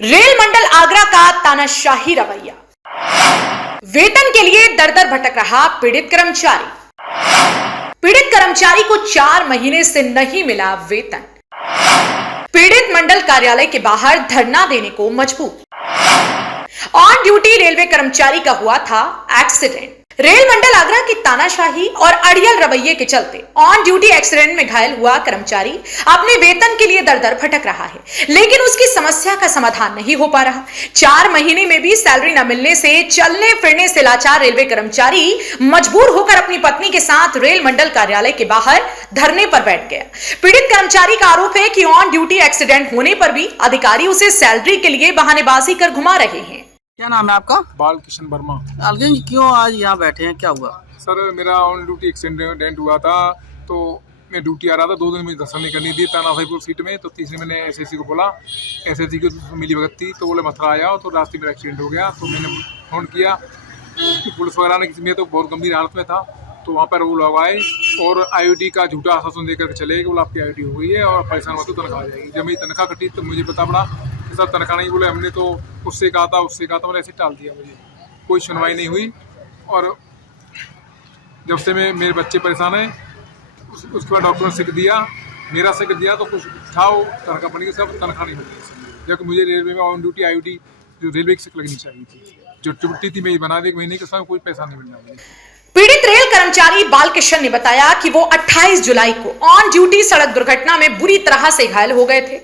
Rail मंडल आगरा का तानाशाही रवैया, वेतन के लिए दर दर भटक रहा पीड़ित कर्मचारी। पीड़ित कर्मचारी को 4 महीने से नहीं मिला वेतन। पीड़ित मंडल कार्यालय के बाहर धरना देने को मजबूर। ऑन ड्यूटी रेलवे कर्मचारी का हुआ था एक्सीडेंट। रेल मंडल आगरा की तानाशाही और अड़ियल रवैये के चलते ऑन ड्यूटी एक्सीडेंट में घायल हुआ कर्मचारी अपने वेतन के लिए दर दर भटक रहा है, लेकिन उसकी समस्या का समाधान नहीं हो पा रहा। 4 महीने में भी सैलरी न मिलने से चलने फिरने से लाचार रेलवे कर्मचारी मजबूर होकर अपनी पत्नी के साथ रेल मंडल कार्यालय के बाहर धरने पर बैठ गया। पीड़ित कर्मचारी का आरोप है कि ऑन ड्यूटी एक्सीडेंट होने पर भी अधिकारी उसे सैलरी के लिए बहानेबाजी कर घुमा रहे हैं। क्या नाम है आपका? बालकिशन वर्मा। बालकिशन जी, क्यों आज यहाँ बैठे हैं, क्या हुआ? सर, मेरा ऑन ड्यूटी एक्सीडेंट हुआ था, तो मैं ड्यूटी आ रहा था। 2 दिन मुझे दर्शन नहीं करनी दी तानाशाहीपुर सीट में। तो तीसरे मैंने एसएससी को बोला, एसएससी की मिली भगत थी, तो बोले मथुरा आया तो रास्ते में एक्सीडेंट हो गया। तो मैंने फोन किया पुलिस वगैरह ने, मैं तो बहुत गंभीर हालत में था, तो वहाँ पर वो लोग आए और आईओटी का झूठा आश्वासन देकर चले गए। बोला आपकी आईओटी हो गई है और परेशान हुआ तो तनख्वाह आ जाएगी। जब मेरी तनख्वाह कटी तो मुझे पता पड़ा कि सर तनख्वाह नहीं, बोले हमने तो उससे कहा था मैंने ऐसे टाल दिया। मुझे कोई सुनवाई नहीं हुई और जब से मेरे बच्चे परेशान हैं, उसके बाद डॉक्टर ने सिक दिया, मेरा सिक दिया तो कुछ उठाओ तनख्वाह बनी, सब तनख्वाह नहीं मिली। जबकि मुझे रेलवे में ऑन ड्यूटी आईओटी जो रेलवे की सिक लगनी चाहिए थी, जो छुट्टी थी मेरी बना दी, महीने के समय कोई पैसा नहीं मिलना मुझे। पीड़ित रेल कर्मचारी बालकिशन ने बताया कि वो 28 जुलाई को ऑन ड्यूटी सड़क दुर्घटना में बुरी तरह से घायल हो गए थे।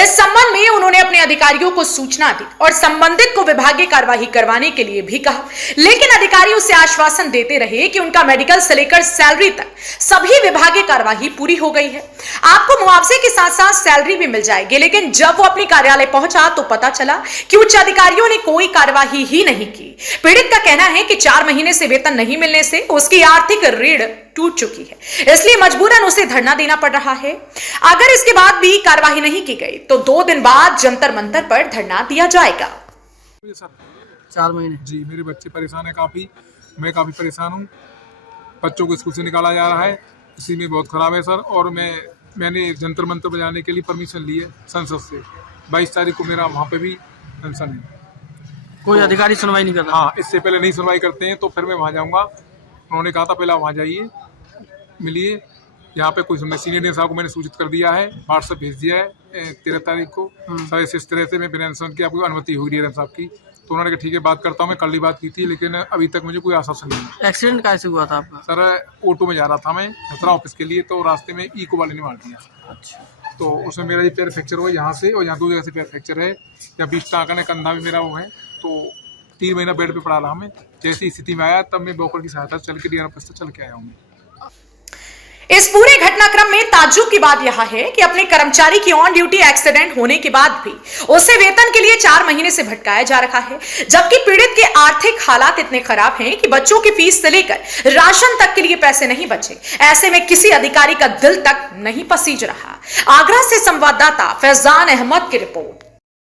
इस संबंध में उन्होंने अपने अधिकारियों को सूचना दी और संबंधित को विभागीय कार्रवाई करवाने के लिए भी कहा, लेकिन अधिकारी उसे आश्वासन देते रहे कि उनका मेडिकल से लेकर सैलरी तक सभी विभागीय कार्रवाई पूरी हो गई है, आपको मुआवजे के साथ साथ सैलरी भी मिल जाएगी। लेकिन जब वो अपने कार्यालय पहुंचा तो पता चला कि उच्च अधिकारियों ने कोई कार्रवाई ही नहीं की। पीड़ित का कहना है कि 4 महीने से वेतन नहीं मिलने से उसकी आर्थिक रीढ़ टूट चुकी है, इसलिए मजबूरन उसे धरना देना पड़ रहा है। अगर इसके बाद भी कार्रवाई नहीं की गई तो 2 दिन बाद जंतर मंतर पर धरना दिया जाएगा। 4 महीने जी, मेरे बच्चे परेशान है काफ़ी, मैं काफ़ी परेशान हूँ। बच्चों को स्कूल से निकाला जा रहा है, इसी में बहुत ख़राब है सर। और मैंने जंतर मंतर पर जाने के लिए परमिशन ली है संसद से। 22 तारीख को मेरा वहाँ पे भी फंक्शन है। कोई अधिकारी सुनवाई नहीं कर रहा? हाँ, इससे पहले नहीं सुनवाई करते हैं तो फिर मैं वहाँ जाऊँगा। उन्होंने कहा था पहले वहाँ जाइए, मिलिए। यहाँ पे कोई सीनियर डी साहब को मैंने सूचित कर दिया है, व्हाट्सएप भेज दिया है 13 तारीख को। सर इस तरह से मैं बिना की आपको अनुमति हुई डी साहब की, तो उन्होंने कहा ठीक है बात करता हूँ। मैं कल ही बात की थी, लेकिन अभी तक मुझे कोई आश्वासन नहीं। एक्सीडेंट कैसे हुआ था आपका? सर ऑटो में जा रहा था मैं मथुरा ऑफिस के लिए, तो रास्ते में इको वाले ने मार दिया। अच्छा, तो उसमें मेरा ये पैर फ्रैक्चर हुआ यहाँ से, और यहाँ 2 जगह से पैर फ्रैक्चर है। या बीच टाँका ने कंधा भी मेरा वो है, तो 3 महीना बेड पे पड़ा रहा मैं। जैसी स्थिति में आया तब मैं ब्रोकर की सहायता चल के डीआर ऑफिस चल के आया हूँ। इस पूरे घटनाक्रम में ताज्जुब की बात यह है कि अपने कर्मचारी की ऑन ड्यूटी एक्सीडेंट होने के बाद भी उसे वेतन के लिए 4 महीने से भटकाया जा रहा है, जबकि पीड़ित के आर्थिक हालात इतने खराब हैं कि बच्चों की फीस से लेकर राशन तक के लिए पैसे नहीं बचे। ऐसे में किसी अधिकारी का दिल तक नहीं पसीज रहा। आगरा से संवाददाता फैजान अहमद की रिपोर्ट।